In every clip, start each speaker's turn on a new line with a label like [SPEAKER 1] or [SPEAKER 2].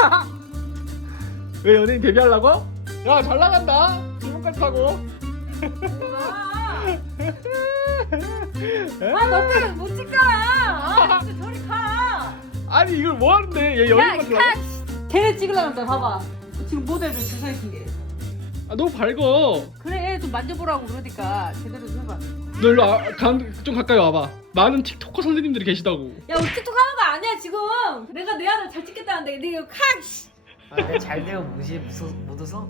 [SPEAKER 1] 왜 연예인 데뷔하려고? 야 잘 나간다. 기분까지 타고.
[SPEAKER 2] 너는 못 찍어. 진짜 저리 가.
[SPEAKER 1] 아니 이걸 뭐 하는데? 얘
[SPEAKER 2] 야,
[SPEAKER 1] 연예인 같은
[SPEAKER 2] 가. 걔네 찍으려면 봐봐. 지금 모델들 줄 서 있는 게.
[SPEAKER 1] 아 너무 밝어.
[SPEAKER 2] 그래 좀 만져보라고 그러니까 제대로 좀 해봐.
[SPEAKER 1] 너 일로 좀 가까이 와봐. 많은 틱토커 선생님들이 계시다고.
[SPEAKER 2] 야 우리 틱톡 하는 거 아니야 지금. 내가 내 아들 잘 찍겠다는데 네 이거 카.
[SPEAKER 3] 아, 잘 되면 못 웃어?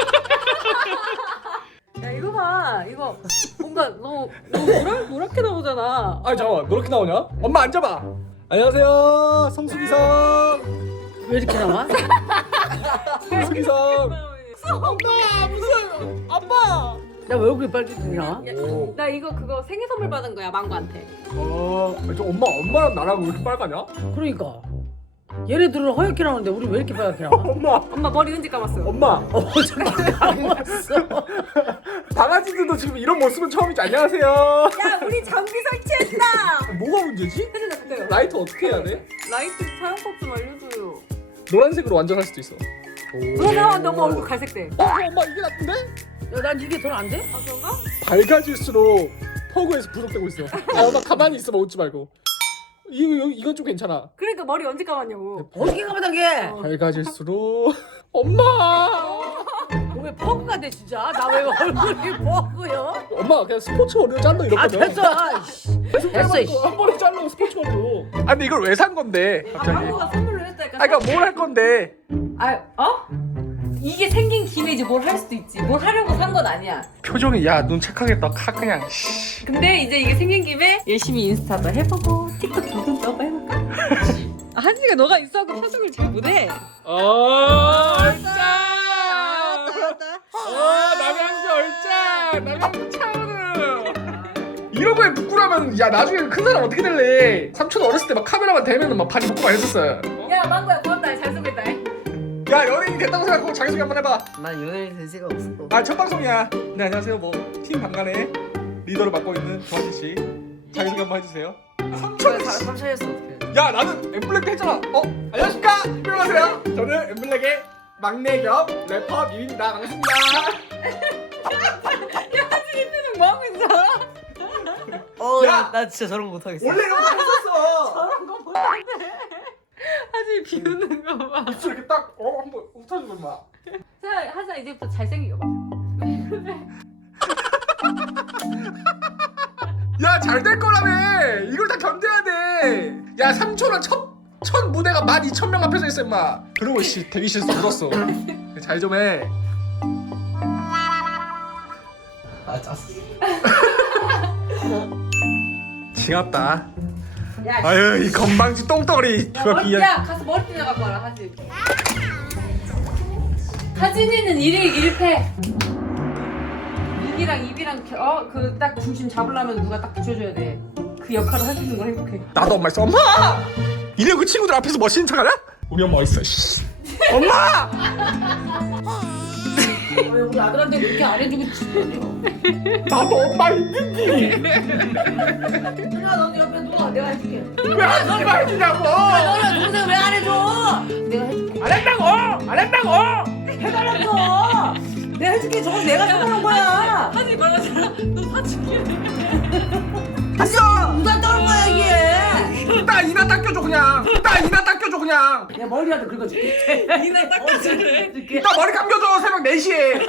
[SPEAKER 2] 야 이거 봐 이거 뭔가 너무 노랗게 나오잖아.
[SPEAKER 1] 아니 잠깐만 그렇게 나오냐? 엄마 앉아봐. 안녕하세요 성수기성.
[SPEAKER 2] 왜 이렇게 나와?
[SPEAKER 1] 성수기성. 엄마 무슨 아빠.
[SPEAKER 2] 나 왜 얼굴이 빨개지냐?
[SPEAKER 1] 오.
[SPEAKER 2] 나 이거 그거 생일 선물 받은 거야 망고한테.
[SPEAKER 1] 저 엄마랑 나랑 왜 이렇게 빨가냐?
[SPEAKER 4] 그러니까 얘네들은 허옇게 나오는데 우리 왜 이렇게 빨갛게 나와?
[SPEAKER 2] 엄마 머리 은지 감았어.
[SPEAKER 1] 엄마.
[SPEAKER 4] 정말 나왔어.
[SPEAKER 1] 강아지들도 지금 이런 모습은 처음이지. 안녕하세요.
[SPEAKER 2] 야 우리 장비 설치했다.
[SPEAKER 1] 뭐가 문제지?
[SPEAKER 2] 사진 잡을게요.
[SPEAKER 1] 라이트 어떻게 해야 돼?
[SPEAKER 2] 라이트 사용법 좀 알려줘요.
[SPEAKER 1] 노란색으로 완전할 수도 있어.
[SPEAKER 2] 그러면 너무 얼굴 갈색돼.
[SPEAKER 1] 엄마 이게 나쁜데?
[SPEAKER 4] 야, 난 이게 더 안 돼?
[SPEAKER 2] 아 그런가?
[SPEAKER 1] 밝아질수록 퍼그에서 부족되고 있어. 엄마 가만히 있어봐 웃지 말고. 이건 좀 괜찮아.
[SPEAKER 2] 그러니까 머리 언제 감았냐고.
[SPEAKER 4] 어떻게 가면 게?
[SPEAKER 1] 밝아질수록 엄마.
[SPEAKER 4] 왜 퍼그가 돼 진짜? 나 왜 얼굴이 퍼그요?
[SPEAKER 1] 엄마 그냥 스포츠 머리로 잘라 이럴
[SPEAKER 4] 아
[SPEAKER 1] 거면.
[SPEAKER 4] 됐어. 아이씨. 됐어. 이씨.
[SPEAKER 1] 한 번에 잘라 스포츠 머리로. 아 근데 이걸 왜 산 건데? 갑자기.
[SPEAKER 2] 망고가 선물로 했다니까.
[SPEAKER 1] 아 그러니까 뭘 할 건데?
[SPEAKER 2] 어? 이게 생긴 김에 이제 뭘 할 수도 있지. 뭘 하려고 산 건 아니야.
[SPEAKER 1] 표정이 야 눈 착하겠다. 그냥.
[SPEAKER 2] 근데 이제 이게 생긴 김에 열심히 인스타도 해보고 틱톡 도전 떠봐 해볼까? 한지가 너가 인스타도 표정을 잘 못해.
[SPEAKER 1] 얼짱. 남양주 얼짱. 남양주 차오르. 이런 거에 부끄러우면 야 나중에 큰 사람 어떻게 될래? 삼촌 어렸을 때 막 카메라만 대면은 막 바지 벗고 많이 했었어요.
[SPEAKER 2] 야 망고야 고맙다. 잘 쓰고 있다.
[SPEAKER 1] 야 연예인이 됐다고 생각하고 자기소개 한번 해봐.
[SPEAKER 3] 난 연예인 될 생각 없어.
[SPEAKER 1] 아 첫 방송이야. 네 안녕하세요. 뭐 팀 방간의 리더를 맡고 있는 조한진 씨. 자기소개 한번 해주세요.
[SPEAKER 3] 삼촌이었어 어떻게?
[SPEAKER 1] 야 나는 엠블랙 했잖아. 안녕하십니까. 안녕하세요. 저는 엠블랙의 막내 겸 래퍼 미입니다. 반갑습니다.
[SPEAKER 2] 한지 표정 뭐 하고 있어?
[SPEAKER 3] 야,
[SPEAKER 1] 야!
[SPEAKER 3] 나 진짜 저런 거 못하겠어.
[SPEAKER 1] 원래 이런 거 했었어.
[SPEAKER 2] 저런 거 못하는데. 한지 비우는 거 봐.
[SPEAKER 1] 입술 이렇게 딱 한번 훑어주고 임마.
[SPEAKER 2] 하자 이제부터 잘생기고 봐.
[SPEAKER 1] 야 잘 될 거라며. 이걸 다 견뎌야 돼. 야 삼촌은 첫 무대가 12,000명 앞에서 했어 임마. 그러고 씨 대기실에서 울었어. 잘 좀 해.
[SPEAKER 3] 아 짰어.
[SPEAKER 1] 징합다.
[SPEAKER 2] 야,
[SPEAKER 1] 아유 이 건방지 똥덩어리.
[SPEAKER 2] 야 가서 머리띠 갖고 와라 하진. 하진이는 1일 1패. 입이랑 입이랑 그 딱 중심 잡으려면 누가 딱 붙여줘야 돼. 그 역할을 할 수 있는 건 행복해.
[SPEAKER 1] 나도 엄마 있어. 엄마! 이래 그 친구들 앞에서 멋있는 척하냐? 우리 엄마 있어. 씨. 엄마!
[SPEAKER 4] 왜 우리 아들한테 그렇게 안 해주고
[SPEAKER 1] 나도 엄마 있는지.
[SPEAKER 4] 야, 너 옆에 누가 내가 해줄게.
[SPEAKER 1] 왜 하지 말지냐고.
[SPEAKER 4] 너는 동생 왜 안 해줘? 내가 해줄게.
[SPEAKER 1] 안 한다고. 안 한다고.
[SPEAKER 4] 해달라고. 내가 해줄게. 저건 내가 사놓은 거야.
[SPEAKER 2] 하진이 말하잖아. 너 사줄게.
[SPEAKER 1] 됐어.
[SPEAKER 4] 누가 떠는 거야 이게?
[SPEAKER 1] 나 이나 닦여줘 그냥. 나 이나 닦여줘 그냥.
[SPEAKER 4] 내 머리라도 긁어줄게.
[SPEAKER 2] 이날 닦아줄래?
[SPEAKER 4] 해줄게.
[SPEAKER 1] 나 머리 감겨줘 새벽 4시에.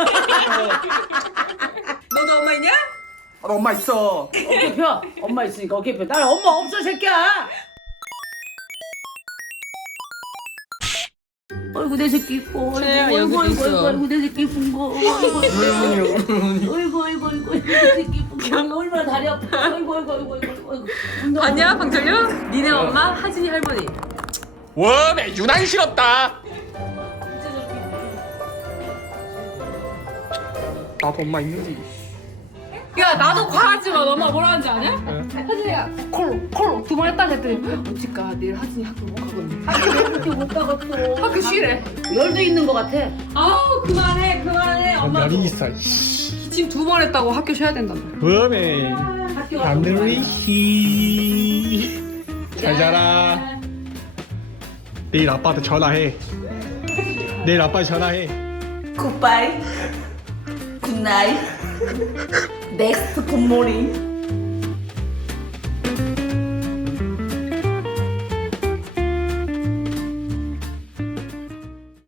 [SPEAKER 2] 너도 엄마 있냐?
[SPEAKER 1] 나 엄마 있어.
[SPEAKER 4] 어깨 펴. 엄마 있으니까 어깨 펴. 나는 엄마 없어 새끼야. 어이구 내 새끼 이뻐. 어이구 어이구 내 새끼 이쁜 거. 어이구 내 새끼 이쁜 거. 얼마나 다리 아파. 어이구.
[SPEAKER 2] 봤냐 방철류? 니네 엄마 하진이 할머니.
[SPEAKER 1] 웜에 유난스럽다. 나도 엄마 있는지.
[SPEAKER 2] 야 나도 과하지 마. 엄마 뭐라 하는지 아냐? 하진이가 콜로 두 번 했다 했더니 어찌까 내일 하진이 학교 못 가거든.
[SPEAKER 4] 이렇게 못 가겠어.
[SPEAKER 2] 학교 쉬래.
[SPEAKER 4] 열도 있는 거 같아.
[SPEAKER 2] 아우 그만해. 엄마
[SPEAKER 1] 열이 있어.
[SPEAKER 2] 지금 두 번 했다고 학교 쉬어야 된다.
[SPEAKER 1] 웜에
[SPEAKER 4] 학교 와서
[SPEAKER 1] 하늘이 씨. 잘 자라. 내일 아빠한테 전화해. 내일 아빠 전화해.
[SPEAKER 5] 굿바이 굿나잇 넥스트 굿모닝